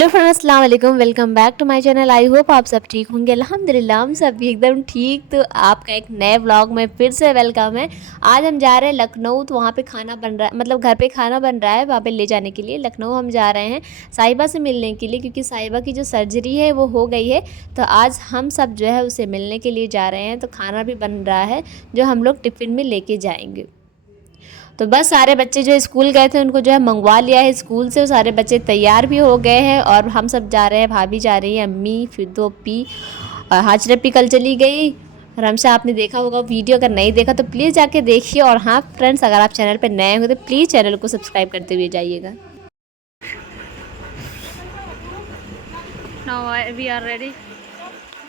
Hello friends, अस्सलाम वालेकुम। Welcome back to my channel. I hope आप सब ठीक होंगे। अल्हम्दुलिल्लाह हम सब भी एकदम ठीक। तो आपका एक नए व्लॉग में फिर से वेलकम है। आज हम जा रहे हैं लखनऊ। तो वहाँ पे खाना बन रहा है, मतलब घर पे खाना बन रहा है, वहाँ पे ले जाने के लिए लखनऊ हम जा रहे हैं साहिबा से मिलने के लिए, क्योंकि साहिबा की जो सर्जरी है वो हो गई है। तो आज हम सब जो है उसे मिलने के लिए जा रहे हैं। तो खाना भी बन रहा है जो हम लोग टिफ़िन में लेके जाएंगे। तो बस सारे बच्चे जो स्कूल गए थे उनको जो है मंगवा लिया है स्कूल से। सारे बच्चे तैयार भी हो गए हैं और हम सब जा रहे हैं। भाभी जा रही है, अम्मी, फिर दो पी और हाजरपी कल चली गई। और हमसे आपने देखा होगा वीडियो, अगर नहीं देखा तो प्लीज़ जाके देखिए। और हाँ फ्रेंड्स, अगर आप चैनल पर नए हो तो प्लीज़ चैनल को सब्सक्राइब करते हुए जाइएगा। Now we are ready.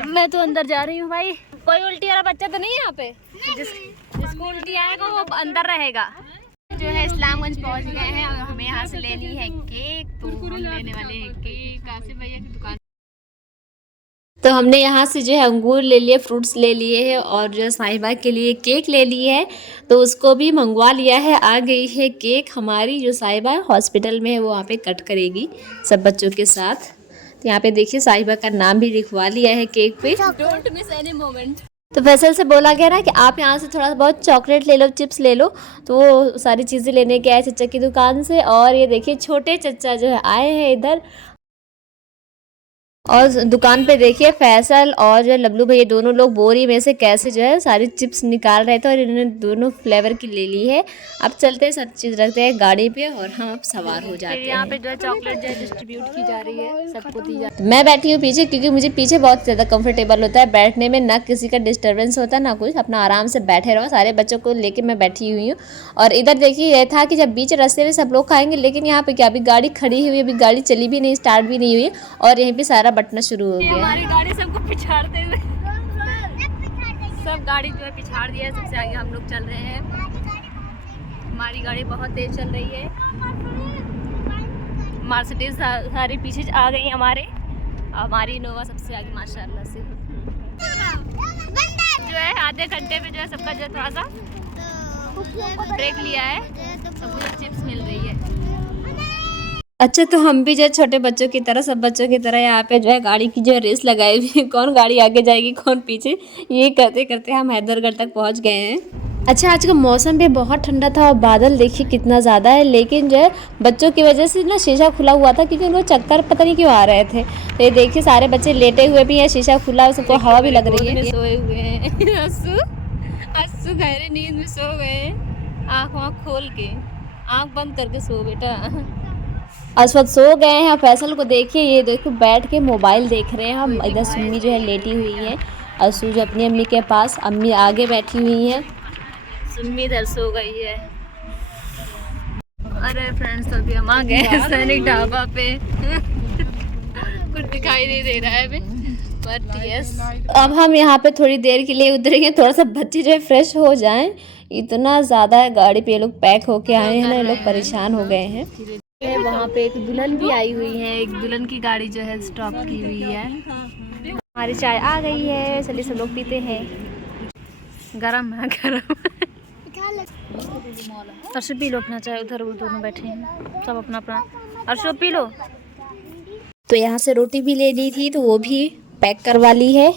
मैं तो अंदर जा रही हूँ भाई। कोई उल्टी वाला बच्चा तो नहीं है यहाँ पे? जिसको उल्टी आएगा वो अंदर रहेगा। जो है इस्लामगंज पहुँच गए हैं और हमें यहाँ से लेनी है केक। तो हम लेने वाले हैं केक कासिम भैया की दुकान। तो हमने यहाँ से जो है अंगूर ले लिए, फ्रूट्स ले लिए हैं और जो साहिबा के लिए केक ले लिए है। तो उसको भी मंगवा लिया है। आ गई है केक हमारी। जो साहिबा हॉस्पिटल में है वो वहाँ पे कट करेगी सब बच्चों के साथ। तो यहाँ पे देखिए साहिबा का नाम भी लिखवा लिया है केक पे। Don't miss any moment. तो फैसल से बोला गया ना कि आप यहाँ से थोड़ा बहुत चॉकलेट ले लो, चिप्स ले लो। तो वो सारी चीज़ें लेने के आए चचा की दुकान से। और ये देखिए छोटे चचा जो है आए हैं इधर। और दुकान पे देखिए फैसल और जो लल्लू भैया दोनों लोग बोरी में से कैसे जो है सारी चिप्स निकाल रहे थे। और इन्होंने दोनों फ्लेवर की ले ली है। अब चलते हैं, सब चीज़ रखते हैं गाड़ी पे और हम अब सवार हो जाते हैं। यहाँ पे जो है चॉकलेट जो है डिस्ट्रीब्यूट की जा रही है, सबको दी जा रही मैं बैठी हूँ पीछे, क्योंकि मुझे पीछे बहुत ज़्यादा कंफर्टेबल होता है बैठने में। ना किसी का डिस्टर्बेंस होता है ना कुछ, अपना आराम से बैठे रहो। सारे बच्चों को लेके मैं बैठी हुई हूँ। और इधर देखिए ये था कि जब बीच रास्ते में सब लोग खाएंगे, लेकिन यहाँ पे क्या अभी गाड़ी खड़ी हुई है, अभी गाड़ी चली भी नहीं, स्टार्ट भी नहीं हुई। और यहीं पे सारा बटना शुरू हो गया। हमारी गाड़ी सबको पिछाड़ते हुए सब गाड़ी जो है पिछाड़ दिया है। सबसे आगे हम लोग चल रहे हैं। हमारी गाड़ी बहुत तेज चल रही है। मर्सिडीज सारी पीछे आ गई हमारे। हमारी इनोवा सबसे आगे माशाल्लाह से। जो है आधे घंटे में जो है सबका जो है थोड़ा सा ब्रेक लिया है। सबको चिप्स मिल रही है। अच्छा, तो हम भी जो है छोटे बच्चों की तरह, सब बच्चों की तरह यहाँ पे जो है गाड़ी की जो है रेस लगाई हुई है, कौन गाड़ी आगे जाएगी कौन पीछे। ये करते करते हम हैदरगढ़ तक पहुँच गए हैं। अच्छा, आज का मौसम भी बहुत ठंडा था और बादल देखिए कितना ज़्यादा है। लेकिन जो है बच्चों की वजह से ना शीशा खुला हुआ था, क्योंकि उनको चक्कर पता नहीं क्यों आ रहे थे। तो ये देखिए सारे बच्चे लेटे हुए भी हैं, शीशा खुला है, सबको हवा भी लग रही है। सोए हुए हैं। अस्सू गहरे नींद में सो गए। आँख खोल के, आँख बंद करके सो बेटा। अश्वत सो गए हैं। फैसल को देखिए, ये देखो बैठ के मोबाइल देख रहे हैं। हम इधर सुम्मी जो है लेटी हुई है, असू जो अपनी अम्मी के पास, अम्मी आगे बैठी हुई है। सुम्मी इधर सो गई है। अरे फ्रेंड्स, अभी हम आ गए सैनिक ढाबा पे। कुछ दिखाई नहीं दे रहा है अभी, बट यस। अब हम यहाँ पे थोड़ी देर के लिए उतरेंगे, थोड़ा सा बच्चे जो है फ्रेश हो जाएं। इतना ज़्यादा गाड़ी पे ये लोग पैक होके आए हैं ना, ये लोग परेशान हो गए हैं। वहाँ पे एक दुल्हन भी आई हुई है। एक दुल्हन की गाड़ी जो है स्टॉप की हुई है। हमारी चाय आ गई है, चलिए सब लोग पीते हैं। गरम है गरम। अर्शु पी लो अपना चाय। उधर वो दोनों बैठे हैं सब अपना अपना। Arshu P low. तो यहाँ से रोटी भी ले ली थी, तो वो भी पैक करवा ली है।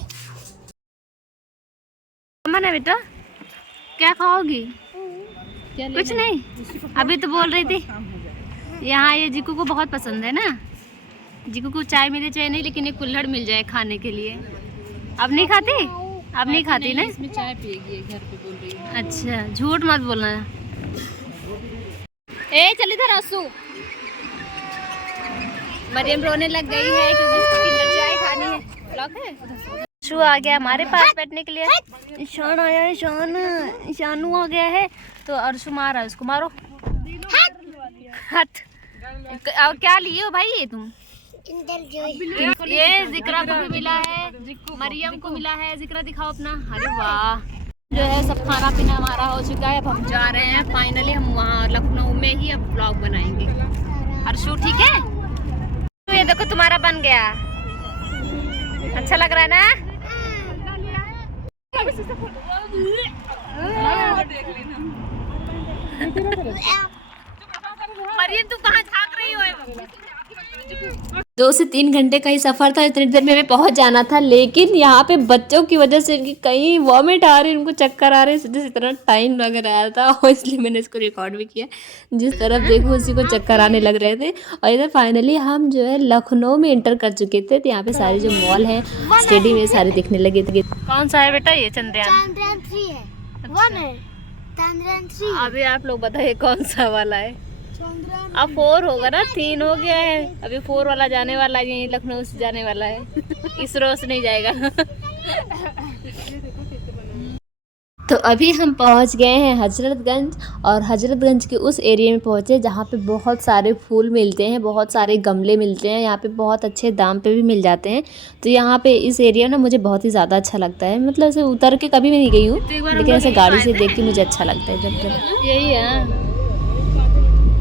अमन है बेटा, क्या खाओगी? कुछ नहीं, अभी तो बोल रही थी। यहाँ ये जीकू को बहुत पसंद है ना। जीकू को चाय मिले चाहे नहीं, लेकिन एक कुल्हड़ मिल जाए खाने के लिए। अब नहीं खाती? अब नहीं खाती ना? इसमें चाय पिएगी, घर पे बोल रही है। अच्छा, झूठ मत बोलना। ए चल इधर आसू। मरियम रोने लग गई है क्योंकि इसको किंडर चाय खानी है। लॉक है। शू आ गया हमारे पास बैठने के लिए। ईशान आया है, ईशानू आ गया है। तो अर्शु मारा, उसको मारो। हट। और क्या लिए हो भाई ये तुम? ये जिक्रा को भी मिला है, मरियम को मिला है। जिक्रा दिखाओ अपना। अरे वाह। जो है सब खाना पीना हमारा हो चुका है। अब हम जा रहे हैं फाइनली। हम वहाँ लखनऊ में ही अब ब्लॉग बनाएंगे। अर्शु ठीक है? तो ये देखो तुम्हारा बन गया। अच्छा लग रहा है ना? मरियम तू कहाँ झाँक रही हो? 2 से 3 घंटे का ही सफ़र था, इतनी देर में हमें पहुंच जाना था, लेकिन यहाँ पे बच्चों की वजह से इनकी कहीं वॉमिट आ रही है, उनको चक्कर आ रहे हैं, इसलिए इतना टाइम लग रहा था और इसलिए मैंने इसको रिकॉर्ड भी किया। जिस तरफ देखो उसी को चक्कर आने लग रहे थे। और इधर फाइनली हम जो है लखनऊ में एंटर कर चुके थे, तो यहाँ पे सारे जो मॉल हैं, स्टेडियम ये सारे दिखने लगे थे। कौन सा है बेटा ये चंद्रयान? चंद्रयान 3 है, 1 है, चंद्रयान 3। अभी आप लोग बताइए कौन सा वाला है? चंद्रयान अब 4 होगा ना, 3 हो गया है, अभी 4 वाला जाने वाला है, यहीं लखनऊ से जाने वाला है। इसरो से नहीं जाएगा। तो अभी हम पहुंच गए हैं हजरतगंज, और हजरतगंज के उस एरिया में पहुंचे जहाँ पे बहुत सारे फूल मिलते हैं, बहुत सारे गमले मिलते हैं, यहाँ पे बहुत अच्छे दाम पे भी मिल जाते हैं। तो यहाँ पे इस एरिया ना मुझे बहुत ही ज़्यादा अच्छा लगता है, मतलब ऐसे उतर के कभी भी नहीं गई हूँ, लेकिन ऐसे गाड़ी से देख के मुझे अच्छा लगता है। जब यही है,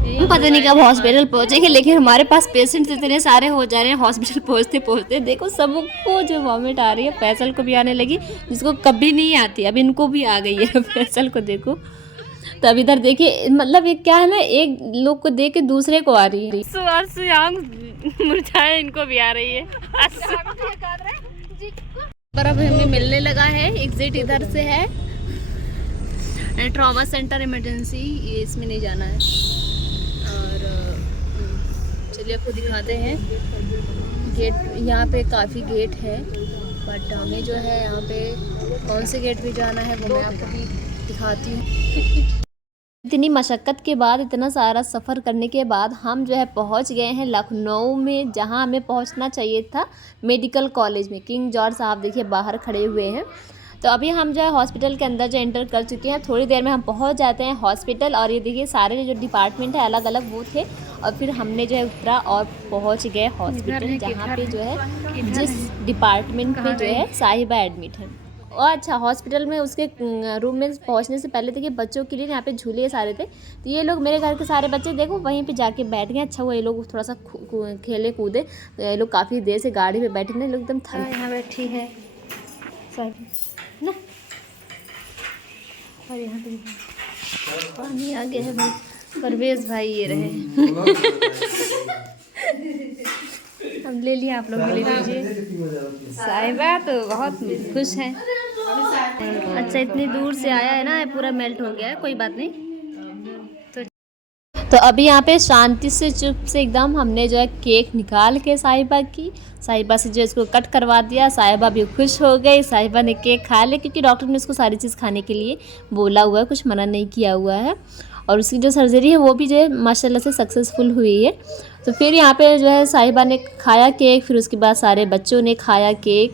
हम पता नहीं कब हॉस्पिटल पहुंचेंगे, लेकिन हमारे पास पेशेंट्स इतने सारे हो जा रहे हैं हॉस्पिटल पहुंचते पहुंचते। देखो सबको जो वॉमिट आ रही है, फैसल को भी आने लगी, जिसको कभी नहीं आती, अब इनको भी आ गई है। फैसल को देखो, तो अब इधर देखिए, मतलब ये क्या है ना, एक लोग को देख के दूसरे को आ रही है। मुरझाए इनको भी आ रही है। बर्फ हमें मिलने लगा है, एग्जिट इधर से है, ट्रॉमा सेंटर इमरजेंसी, ये इसमें नहीं जाना है। और चलिए आपको दिखाते हैं गेट। यहाँ पे काफ़ी गेट है, बट हमें जो है यहाँ पे कौन से गेट पे जाना है वो मैं आपको भी दिखाती हूँ। इतनी मशक्क़त के बाद, इतना सारा सफ़र करने के बाद हम जो है पहुंच गए हैं लखनऊ में, जहां हमें पहुंचना चाहिए था मेडिकल कॉलेज में। किंग जॉर्ज साहब देखिए बाहर खड़े हुए हैं। तो अभी हम जो है हॉस्पिटल के अंदर जो एंटर कर चुके हैं, थोड़ी देर में हम पहुंच जाते हैं हॉस्पिटल। और ये देखिए सारे जो डिपार्टमेंट है अलग अलग वो थे, और फिर हमने जो है उतरा और पहुंच गए हॉस्पिटल, जहाँ पे जो है जिस डिपार्टमेंट में जो है साहिबा एडमिट है। और अच्छा, हॉस्पिटल में उसके रूम में पहुंचने से पहले देखिए बच्चों के लिए यहाँ पे झूले सारे थे, तो ये लोग मेरे घर के सारे बच्चे देखो वहीं पे जाके बैठ गए। अच्छा हुआ ये लोग थोड़ा सा खेले कूदे, तो ये लोग काफ़ी देर से गाड़ी में बैठे ना, लोग एकदम थक। यहाँ बैठी है ना, और यहाँ पे पानी आ गया है भाई, परवेज भाई ये रहे। हम ले लिया, आप लोग भी ले लीजिए। साहिबा तो बहुत खुश है। अच्छा, इतनी दूर से आया है ना, पूरा मेल्ट हो गया है, कोई बात नहीं। तो अभी यहाँ पे शांति से चुप से एकदम हमने जो है केक निकाल के साहिबा से जो इसको कट करवा दिया। साहिबा भी खुश हो गई, साहिबा ने केक खा लिया, क्योंकि डॉक्टर ने उसको सारी चीज़ खाने के लिए बोला हुआ है, कुछ मना नहीं किया हुआ है। और उसकी जो सर्जरी है वो भी जो है माशाल्लाह से सक्सेसफुल हुई है। तो फिर यहाँ पे जो है साहिबा ने खाया केक, फिर उसके बाद सारे बच्चों ने खाया केक।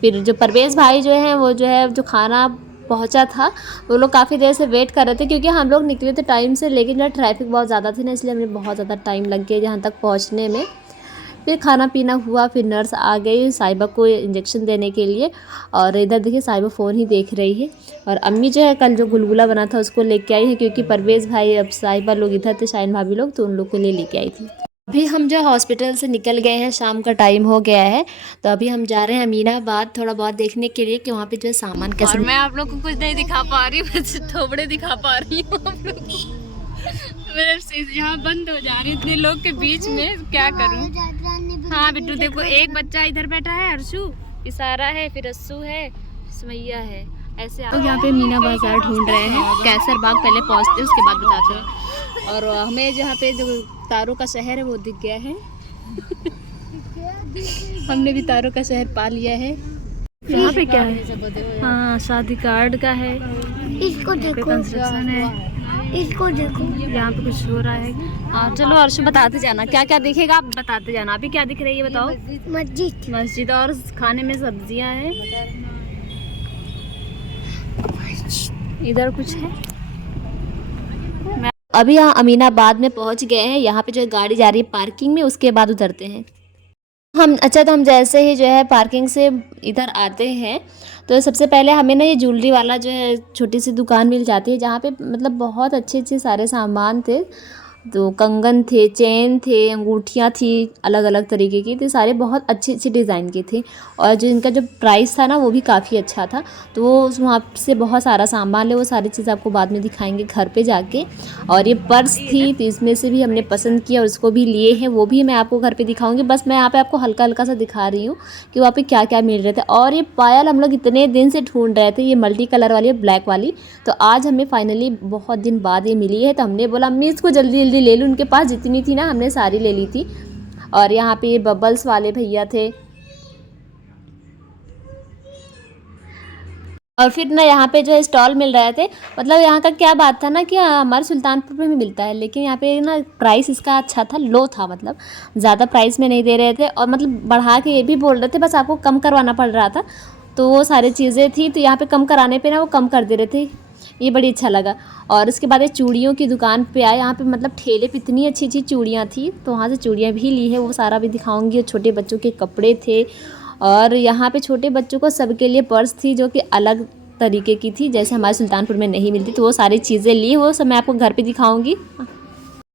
फिर जो परवेज़ भाई जो हैं वो जो है जो खाना पहुंचा था, वो लोग काफ़ी देर से वेट कर रहे थे, क्योंकि हम लोग निकले थे टाइम से, लेकिन जो ट्रैफिक बहुत ज़्यादा थी ना, इसलिए हमें बहुत ज़्यादा टाइम लग गया यहाँ तक पहुँचने में। फिर खाना पीना हुआ, फिर नर्स आ गई साहिबा को इंजेक्शन देने के लिए। और इधर देखिए साहिबा फ़ोन ही देख रही है। और अम्मी जो है कल जो गुलगुला बना था उसको लेके आई है, क्योंकि परवेज़ भाई अब साहिबा लोग इधर थे, शाइन भाभी लोग, तो उन लोग के लिए लेके आई थी। अभी हम जो हॉस्पिटल से निकल गए हैं, शाम का टाइम हो गया है, तो अभी हम जा रहे हैं अमीनाबाद थोड़ा बहुत देखने के लिए कि वहाँ पे जो है सामान कैसे। और मैं आप लोग को कुछ नहीं दिखा पा रही हूँ, बस थोबड़े दिखा पा रही हूँ आप लोग को। मेरे यहाँ बंद हो जा रही इतने लोग के बीच में, क्या करूँ। हाँ बिट्टू देखो, एक बच्चा इधर बैठा है, अर्शु, इशारा है, फिर अस्सू है, सुमैया है, ऐसे लोग यहाँ पे मीना बाजार ढूंढ रहे हैं। कैसर बाग पहले पहुँचते उसके बाद बताते हैं। और हमें जहाँ पे जो तारों का शहर है वो दिख गया है। हमने भी तारों का शहर पा लिया है। यहाँ पे क्या है? हाँ, शादी कार्ड का है, इसको देखो, कंस्ट्रक्शन है, इसको देखो, यहाँ पे कुछ हो रहा है। हाँ चलो अर्शु बताते जाना, क्या क्या दिखेगा आप बताते जाना। अभी क्या दिख रही है बताओ? मस्जिद और खाने में सब्जियां हैं। इधर कुछ है। अभी यहाँ अमीनाबाद में पहुँच गए हैं, यहाँ पे जो गाड़ी जा रही है पार्किंग में, उसके बाद उतरते हैं हम। अच्छा, तो हम जैसे ही जो है पार्किंग से इधर आते हैं, तो सबसे पहले हमें ना ये ज्वेलरी वाला जो है छोटी सी दुकान मिल जाती है, जहाँ पे मतलब बहुत अच्छे अच्छे सारे सामान थे। तो कंगन थे, चेन थे, अंगूठियाँ थी अलग अलग तरीके की, तो सारे बहुत अच्छे अच्छे डिज़ाइन के थे। और जो इनका जो प्राइस था ना वो भी काफ़ी अच्छा था। तो वो वहाँ से बहुत सारा सामान है, वो सारी चीज़ आपको बाद में दिखाएंगे घर पे जाके। और ये पर्स थी, तो इसमें से भी हमने पसंद किया और उसको भी लिए हैं, वो भी मैं आपको घर पे दिखाऊंगी। बस मैं यहाँ पे आपको हल्का हल्का सा दिखा रही हूँ कि वहाँ पे क्या क्या मिल रहे थे। और ये पायल हम लोग इतने दिन से ढूंढ रहे थे, ये मल्टी कलर वाली, ब्लैक वाली, तो आज हमें फाइनली बहुत दिन बाद ये मिली है। तो हमने बोला अम्मी इसको जल्दी जल्दी ले लूँ, उनके पास जितनी थी ना हमने सारी ले ली थी। और यहाँ पे ये बबल्स वाले भैया थे। और फिर ना यहाँ पे जो है स्टॉल मिल रहे थे, मतलब यहाँ का क्या बात था ना कि हमारे सुल्तानपुर में भी मिलता है, लेकिन यहाँ पे ना प्राइस इसका अच्छा था, लो था, मतलब ज़्यादा प्राइस में नहीं दे रहे थे। और मतलब बढ़ा के ये भी बोल रहे थे, बस आपको कम करवाना पड़ रहा था। तो वो सारी चीज़ें थी, तो यहाँ पे कम कराने पे ना वो कम कर दे रहे थे, ये बड़ी अच्छा लगा। और उसके बाद ये चूड़ियों की दुकान पे आए, यहाँ पे मतलब ठेले पे इतनी अच्छी अच्छी चूड़ियाँ थी, तो वहाँ से चूड़ियाँ भी ली है, वो सारा भी दिखाऊंगी। और छोटे बच्चों के कपड़े थे, और यहाँ पे छोटे बच्चों को सबके लिए पर्स थी जो कि अलग तरीके की थी, जैसे हमारे सुल्तानपुर में नहीं मिलती। तो वो सारी चीज़ें ली, वो सब मैं आपको घर पे दिखाऊंगी।